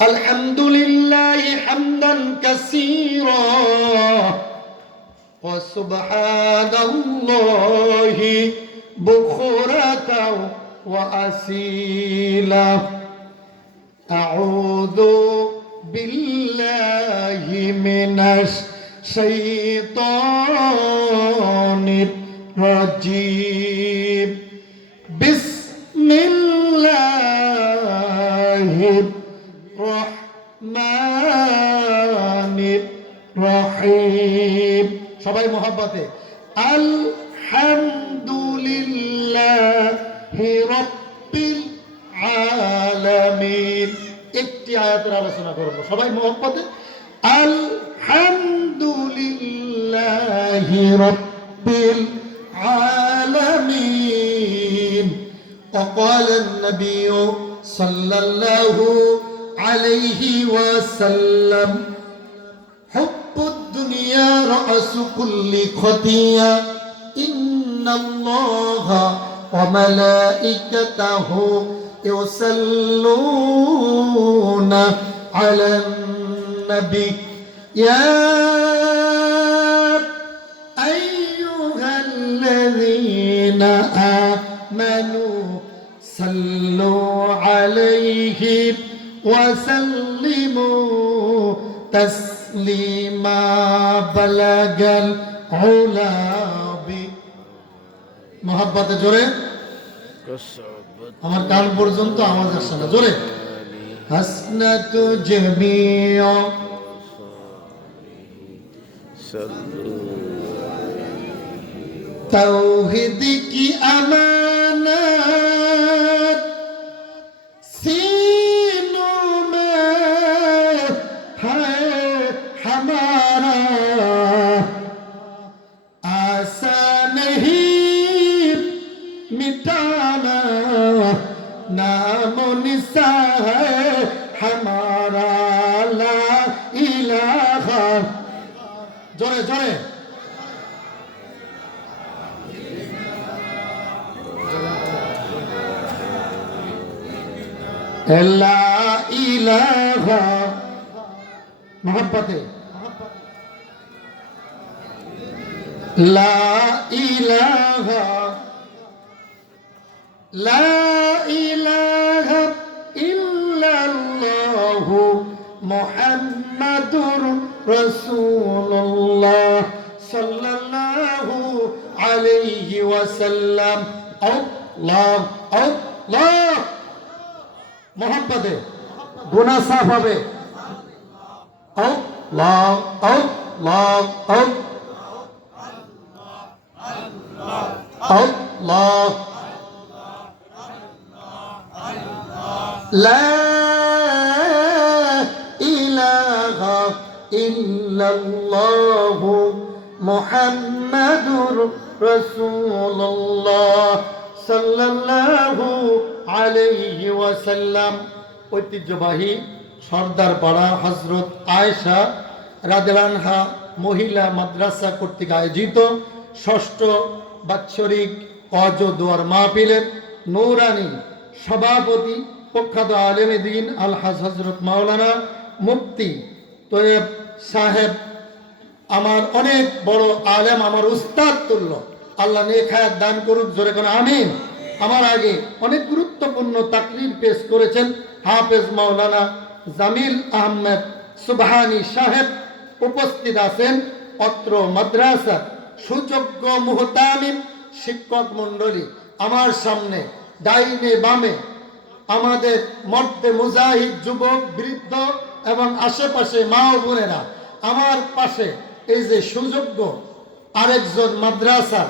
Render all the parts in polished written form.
الحمد لله حمدا كثيرا وسبحان الله بكرة وأصيلا أعوذ بالله من الشيطان الرجيم بسم الله الرحمن الرحيم সবাই মহব্বতে আলহামদুলিল্লাহি রাব্বিল আলামিন। একটি আয়াতের আলোচনা করব, সবাই মহব্বতে আলহামদুলিল্লাহি রাব্বিল আলামিন। وقال النبي صلى الله عليه وسلم حب الدنيا رأس كل خطيئة إن الله وملائكته يصلون على النبي يا أيها الذين آمنوا صلوا عليه وسلموا تسليما بلغ العلا محبت জোরে আমার কান পর্যন্ত আওয়াজ আসছে না, জোরে হাসনাত জামিয়া তাওহীদ কি আমানত सीनों में है हमारा आसा नहीं मिटाना नामो निसा है हमारा ला इलाहा जोरे जोरे ला इलाहा मोहब्बते ला इलाहा इल्लल्लाहु मुहम्मदुर रसूलुल्लाह सल्लल्लाहु अलैहि वसल्लम। अल्लाह अल्लाह मोहब्बते गुनाह साफ হবে আল্লাহ আল্লাহ আল্লাহ লা ইলাহা ইল্লাল্লাহ মুহাম্মাদুর রাসূলুল্লাহ সাল্লাল্লাহু আলাইহি ওয়াসাল্লাম। ঐতিহ্যবাহী সর্দার পাড়া হযরত আয়েশা রাদিয়াল্লাহু আনহা মহিলা মাদ্রাসা কর্তৃক আয়োজিত ষষ্ঠ বাৎসরিক ওয়াজ ও দোয়ার মাহফিলের নূরানী সভাপতি প্রখ্যাত আলেম দ্বীন আলহাজ হযরত মাওলানা মুফতি তৈয়ব সাহেব, আমার অনেক বড় আলেম, আমার উস্তাদ তুল্য, আল্লাহ নেক হায়াত দান করুক, জোরে কোন আমিন। আমার আগে অনেক গুরুত্বপূর্ণ তাকরীর পেশ করেছেন হাফেজ মাওলানা জামিল আহমেদ সুবহানী সাহেব। উপস্থিত আছেন অত্র মাদ্রাসার সুযোগ্য মুহতামিম শিক্ষক মণ্ডলী। আমার সামনে ডাইনে বামে আমাদের মর্দে মুজাহিদ যুবক বৃদ্ধ এবং আশেপাশে মা ও বোনেরা, আমার পাশে এই যে সুযোগ্য আরেকজন মাদ্রাসার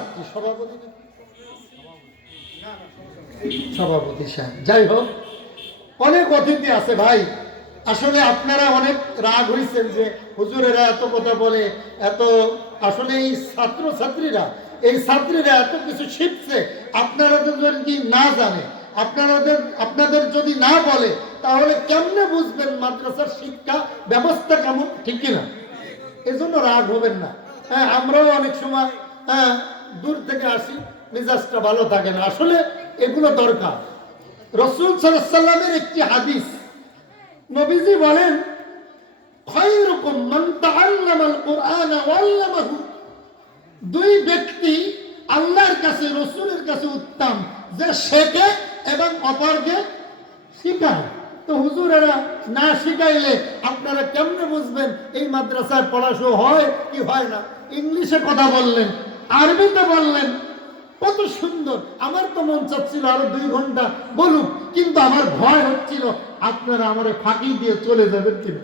সভাপতি সাহেব। যাই হোক, অনেক অতিথি আছে ভাই। আসলে আপনারা অনেক রাগ হয়েছেন যে হুজুরেরা এত কথা বলে, এত আসলে এই ছাত্রীরা এত কিছু শিখছে, আপনারা যদি না জানে, আপনাদের যদি না বলে, তাহলে কেমনে বুঝবেন মাদ্রাসার শিক্ষা ব্যবস্থা কেমন, ঠিক কিনা? এজন্য রাগ হবেন না। হ্যাঁ, আমরাও অনেক সময় দূর থেকে আসি, মেজাজটা ভালো থাকে না। আসলে এগুলো দরকার, রাসূল সাল্লাল্লাহু আলাইহি ওয়াসাল্লামের একটি হাদিস, নবীজি বলেন, খায়রুকুম মান তাআল্লামাল কুরআনা ওয়া আল্লামাহু। দুই ব্যক্তি আল্লাহর কাছে, রাসূলের কাছে উত্তম, যে শেখে এবং অপরকে শিখায়। তো হুজুরেরা না শিখাইলে আপনারা কেমনে বুঝবেন এই মাদ্রাসায় পড়াশোনা হয় কি হয় না? ইংলিশে কথা বললেন, আরবিতে বললেন, কত সুন্দর। আমার তো মন চাচ্ছিল আরো 2 ঘন্টা বলুক, কিন্তু আমার ভয় হচ্ছিল আপনারা আমারে ফাঁকি দিয়ে চলে যাবেন কিনা,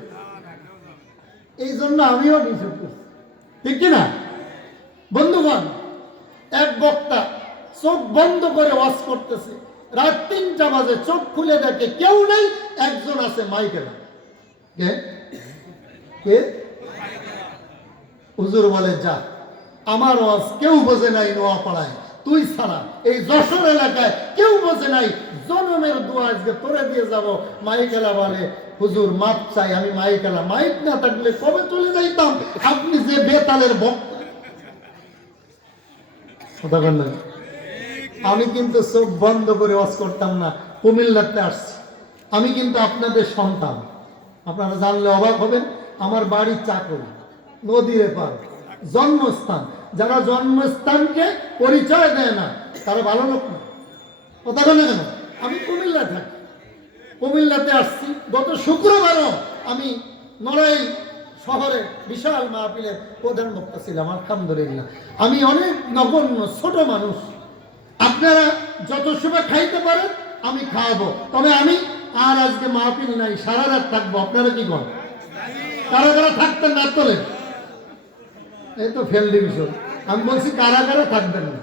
এই জন্য আমিও নিষেধ করছি, ঠিক কিনা বন্ধুগণ? এক বক্তা চোখ বন্ধ করে ওয়াজ করতেছে, রাত 3টা বাজে, চোখ খুলে দেখে কেউ নেই, একজন আছে মাইকে। কে কে? হুজুর বলে, যা, আমার ওয়াজ কেউ বোঝে নাই নোয়াপাড়ায়, তুই ছাড়া এই যশোর এলাকায় কেউ বোঝে নাই, জনমের দোয়া আজকে তোরে দিয়ে যাব। মাইকেলা বলে, হুজুর মাপ চাই, আমি মাইকেলা, মাইক না থাকলে কবে চলে যাইতাম, আপনি যে বেতালের বক্তা। আমি কিন্তু চোখ বন্ধ করে ওয়াজ করতাম না, কুমিল্লাতে আসছি। আমি কিন্তু আপনাদের সন্তান, আপনারা জানলে অবাক হবেন। আমার বাড়ি চাকরি, নদীর এপার, জন্মস্থান। যারা জন্মস্থানকে পরিচয় দেয় না তারা ভালো লোক না। কথা বলে কেন? আমি কুমিল্লা থাকি, কুমিল্লাতে আসছি। গত শুক্রবারও আমি নড়াইল শহরে বিশাল মাহফিলের প্রধান বক্তা ছিলাম, আলহামদুলিল্লাহ। আমি অনেক নগণ্য ছোট মানুষ, আপনারা যত সময় খাইতে পারেন আমি খাওয়াবো, তবে আমি আর আজকে মাহফিল নাই, সারা রাত থাকবো। আপনারা কি করেন? কারা কারা থাকতেন না তোলেন? এই তো ফেল ডিভিশন। আমি বলছি কারা কারা থাকবেন না,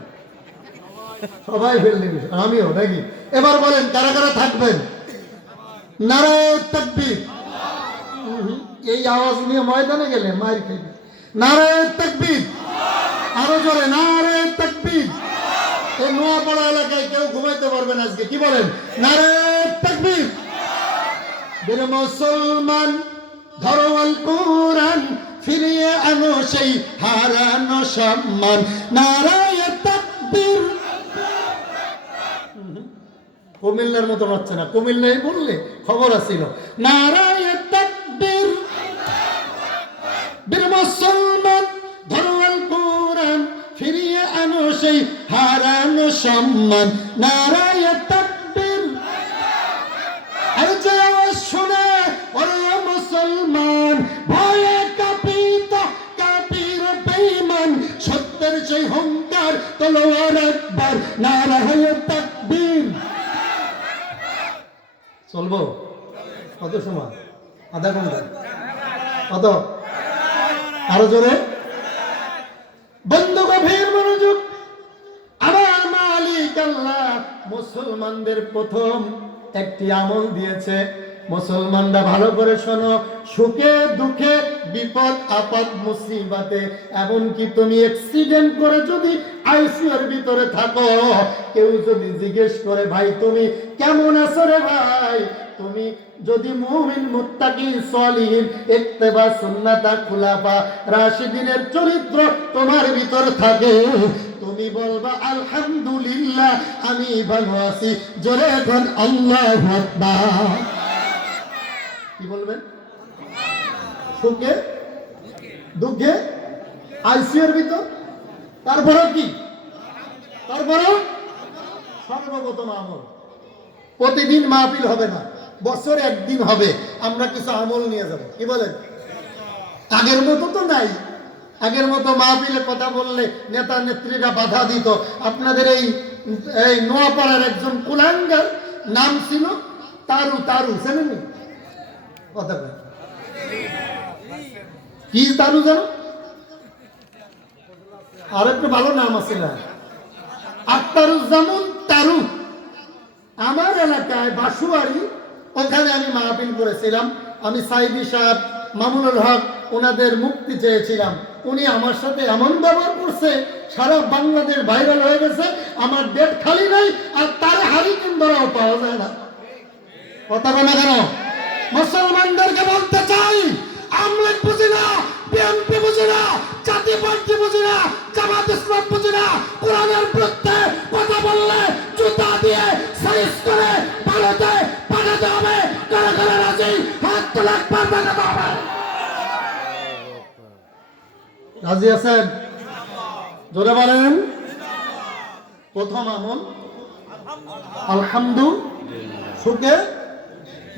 সবাই ফেল ডিভিশন, আমিও নাকি। এবার বলেন কারা কারা থাকবেন? নারায়ে তাকবীর। এই আওয়াজ নিয়ে ময়দানে গেলে মার খেয়ে। নারায়ে তাকবীর, আরো জোরে নারায়ে তাকবীর। এই নোয়াপাড়া এলাকায় কেউ ঘুমাইতে পারবেন আজকে, কি বলেন? নারায়ে তাকবীর। বীর মুসলমান ধরো আল কোরআন, ফিরিয়ে আনো সেই হারানো সম্মান। নারায়ে তাকবীর। কুমিল্লার মতো হচ্ছে না, কুমিল্লায় বললে খবর আছিল। নারায়ে তাকবীর। বীর মুসলমান ধরো আল কোরআন, ফিরিয়ে আনো সেই হারানো সম্মান। নারায়ে তাকবীর। আরে যে আওয়াজ শুনে ওরে মুসলমান, ভয়ে কাঁপিত কাফির বেঈমান, সত্যের সেই হুঙ্কার তলোয়ার একবার। নারায়ে তাকবীর। চলবো? কত সময়? আধা ঘন্টা? কত? আরো জোরে বন্ধু, গভীর মনোযোগ। আমার মালিক আল্লাহ মুসলমানদের প্রথম একটি আমল দিয়েছে। মুসলমানরা ভালো করে শোনো, সুখে দুঃখে বিপদ আপদ মুসিবতে, এমনকি তুমি অ্যাক্সিডেন্ট করে যদি আইসিইউর ভিতরে থাকো, কেউ যদি জিজ্ঞেস করে ভাই তুমি কেমন আছো রে ভাই, তুমি যদি মুমিন মুত্তাকি সলিহিন ইত্তেবা সুন্নাতা খুলাফা রাশিদিনের চরিত্র তোমার ভিতর থাকে, তুমি বলবা আলহামদুলিল্লাহ আমি ভালো আছি। জোরে এখন আল্লাহু আকবার। কি বলবেন? সুখে দুঃখে আইসিইউর ভিতর, তারপরেও কি? তারপরেও সর্বপ্রথম আমল। প্রতিদিন মাহফিল হবে না, বছরে একদিন হবে, আমরা কিছু আমল নিয়ে যাব। কি বলেন? আগের মতো তো নাই। আগের মতো মাহফিলে কথা বললে নেতা নেত্রীরা বাধা দিত। আপনাদের এই নোয়াপাড়ার একজন কুলাঙ্গার নাম ছিল তারু। তারু জানেন? কথা বলেন কি তারু জানো? আর একটু ভালো নাম আছে না, আখতারুজ্জামান তারু। আমার এলাকায় বাসুয়ারি, ওখানে আমি মাহফিল করেছিলাম। আমি সাইদি সাহেব, মামুনুল হক, ওনাদের মুক্তি চেয়েছিলাম। উনি আমার সাথে এমন ব্যবহার করছে, সারা বাংলাদেশ ভাইরাল হয়ে গেছে। আমার ডেট খালি নাই, আর তার হারিকেন ধরাও পাওয়া যায় না। কথা বলে কেন? মুসলমানদেরকে বলতে চাই, আমরা বুঝি না, বিএনপি বুঝি না, জাতীয় পার্টি বুঝি না, জামাত ইসলাম বুঝি না, কোরআনের বিরুদ্ধে কথা বললে জুতা দিয়ে সাইজ করে ভারতে পাঠাতে হবে। কারা কারা রাজি? হাত তোলা, একবার দেখাতে হবে। রাজি আছেন? জোরে বলেন। প্রথম আমল আলহামদুলিল্লাহ, সুখে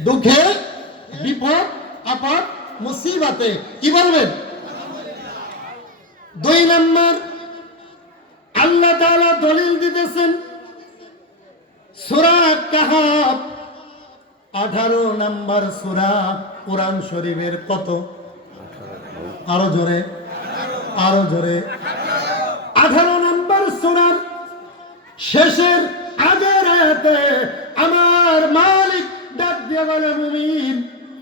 দুঃখে বিপদ আপদ মুসিবতে কি বলবেন? দুই নম্বর আল্লাহ তাআলা দলিল দিতেছেন সূরা কাহফ 18 নম্বর সূরা কোরআন শরীফের কত? আরো জোরে, আরো জোরে। 18 নম্বর সূরার শেষের আগের আয়াতে আমার মালিক ডাক দিয়ে বলে মুমিন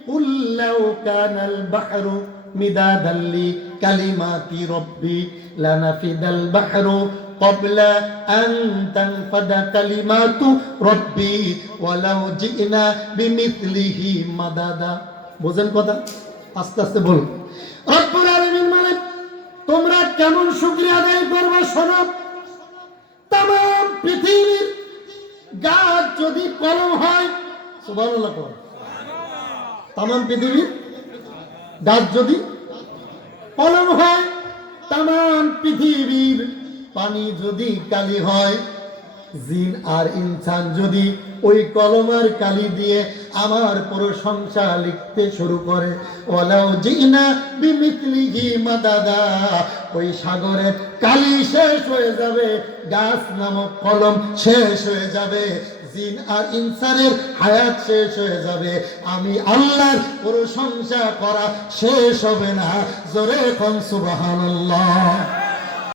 কুল লাউ কানাল বাহরু মিদাদাল লিকালিমাতি রাব্বি লানাফিদাল বাহরু ক্বাবলা আন তানফাদা কালিমাতু রাব্বি ওয়ালাউ জিনা বিমিথলিহি মাদাদা। বুঝেন কথা? আস্তে আস্তে বলুন। রব্বুল আলামিন মানে তোমরা কেমন শুকরিয়া আদায় করবে শোনো। তাম পৃথিবীর গাছ যদি কলম হয়, সুবহানাল্লাহ কর। তাম পৃথিবীর গাছ যদি কলম হয়, তাম পৃথিবীর পানি যদি কালি হয়, জিন আর ইনসান যদি ওই কলমের কালি দিয়ে আমার প্রশংসা লিখতে শুরু করে, ওয়ালাউ জিনা বিমিথলিহি মাদাদা, ওই সাগরের কালি শেষ হয়ে যাবে, গাছ নামক কলম শেষ হয়ে যাবে, জিন আর ইনসানের হায়াত শেষ হয়ে যাবে, আমি আল্লাহর প্রশংসা করা শেষ হবে না। জোরে কোন সুবহানাল্লাহ।